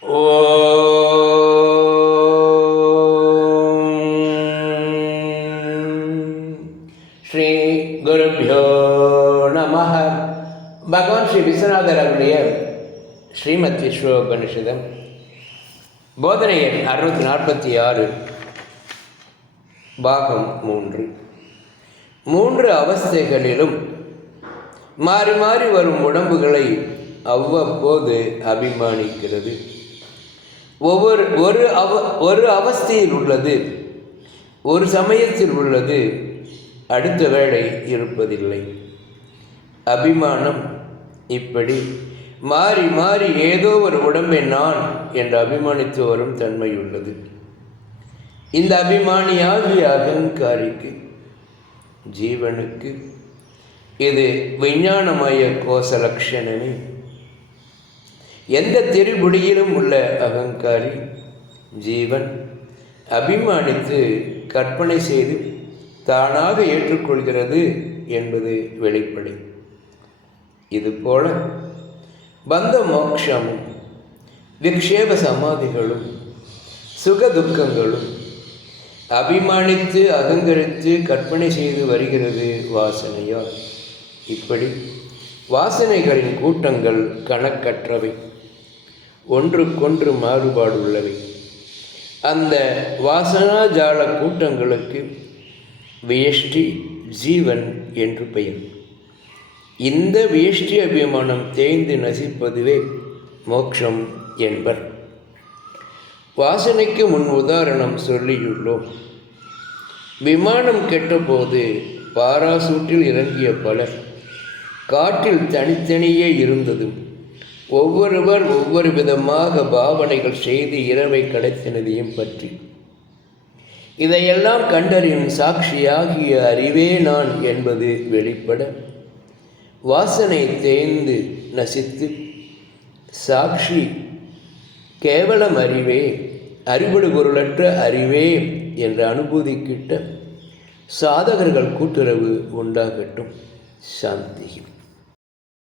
ஸ்ரீ குருப்யோ நம. பகவான் ஸ்ரீ விஸ்வநாதர் அவருடைய ஸ்ரீமத் விஸ்வோபனிஷதம் போதனை எண் 646 பாகம் 3. 3 அவஸ்தைகளிலும் மாறி மாறி வரும் உடம்புகளை அவ்வப்போது அபிமானிக்கிறது. ஒரு அவஸ்தையில் உள்ளது, ஒரு சமயத்தில் உள்ளது, அடுத்த வேளை இருப்பதில்லை. அபிமானம் இப்படி மாறி மாறி ஏதோ ஒரு உடம்பை நான் என்று அபிமானித்து வரும் தன்மையுள்ளது. இந்த அபிமானியாகிய அகங்காரிக்கு, ஜீவனுக்கு இது விஞ்ஞானமய கோஷ லட்சணமே. எந்த திரிபுடியிலும் உள்ள அகங்காரி ஜீவன் அபிமானித்து கற்பனை செய்து தானாக ஏற்றுக்கொள்கிறது என்பது வெளிப்படை. இதுபோல பந்த மோட்சமும் விக்ஷேப சமாதிகளும் சுக துக்கங்களும் அபிமானித்து அகங்கரித்து கற்பனை செய்து வருகிறது வாசனையால். இப்படி வாசனைகளின் கூட்டங்கள் கணக்கற்றவை, ஒன்றுக்கொன்று மாறுபாடுள்ளவை. அந்த வாசனாஜால கூட்டங்களுக்கு வியஷ்டி ஜீவன் என்று பெயர். இந்த வியஷ்டி அபிமானம் தேய்ந்து நசிப்பதுவே மோட்சம் என்பர். வாசனைக்கு முன் உதாரணம் சொல்லியுள்ளோம். விமானம் கெட்டபோது பாராசூட்டில் இறங்கிய பலர் காட்டில் தனித்தனியே இருந்ததும் ஒவ்வொருவர் ஒவ்வொரு விதமாக பாவனைகள் செய்து இரவை கடத்தினதையும் பற்றி இதையெல்லாம் கண்டறியும் சாட்சியாகிய அறிவே நான் என்பது வெளிப்பட வாசனை தேய்ந்து நசித்து சாட்சி கேவலம் அறிவே, அறிவுடு பொருளற்ற அறிவே என்ற அனுபூதி கிட்ட சாதகர்கள் கூட்டுறவு உண்டாகட்டும். சாந்தி.